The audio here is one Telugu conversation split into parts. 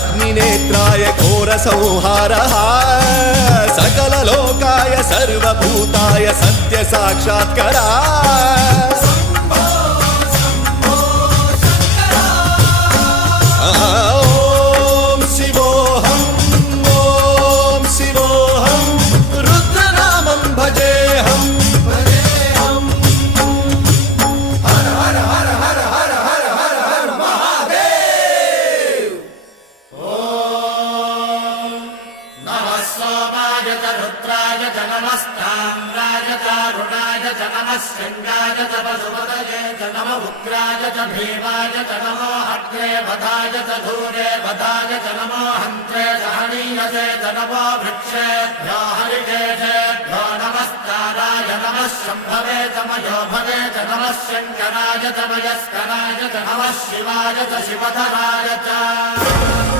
अग्निनेत्राय घोरसंहारः सकललोकाय सर्वभूताय सत्यसाक्षात्करा। सोमाय च रुद्राय च नमस्ताम्राय चारुणाय च नमः शृङ्गाय च पशुपतये च नम उग्राय च भीमाय च नमो अग्रे वधाय च धूरे वधाय च नमो हन्त्रे च हनीयसे च नमो वृक्षेभ्यो हरिकेशेभ्यो नमस्काराय नमः शम्भवे च मयो भवे च नमः शङ्कराय च मयस्कराय च नमः शिवाय च शिवधराय च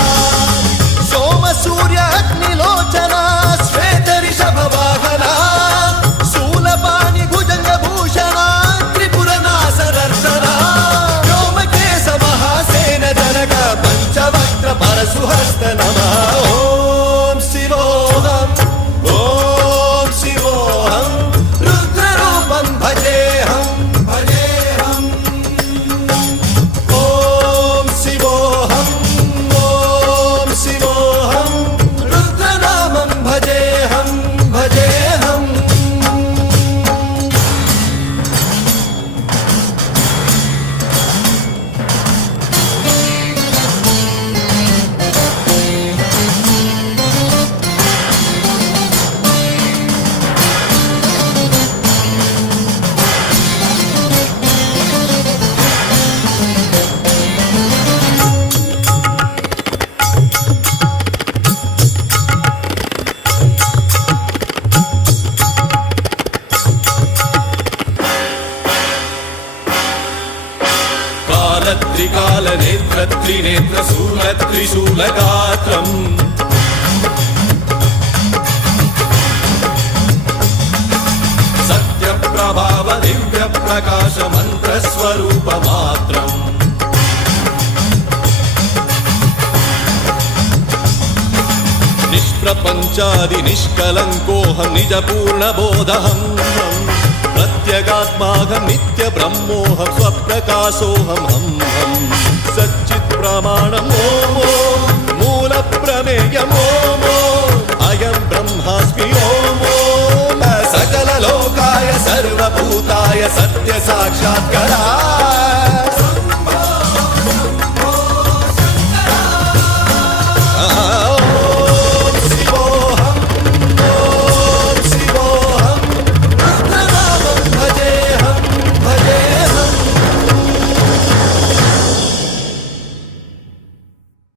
త్రికాల నేత్ర త్రినేత్ర శూల త్రిశూల గాత్రం సత్య ప్రభావ దివ్య ప్రకాశ మంత్ర స్వరూప మాత్రం. నిష్ప్రపంచాది నిష్కలంకోహం నిజ పూర్ణబోధహం प्रत्यगात्माहं नित्यब्रह्मोऽहं स्वप्रकाशोऽहं हं हं सच्चित्प्रमाणम् ॐ ॐ मूलप्रमेयम् ॐ ॐ अयं ब्रह्मास्मि ॐ ॐ सकललोकाय सर्वभूताय सत्यसाक्षात्करा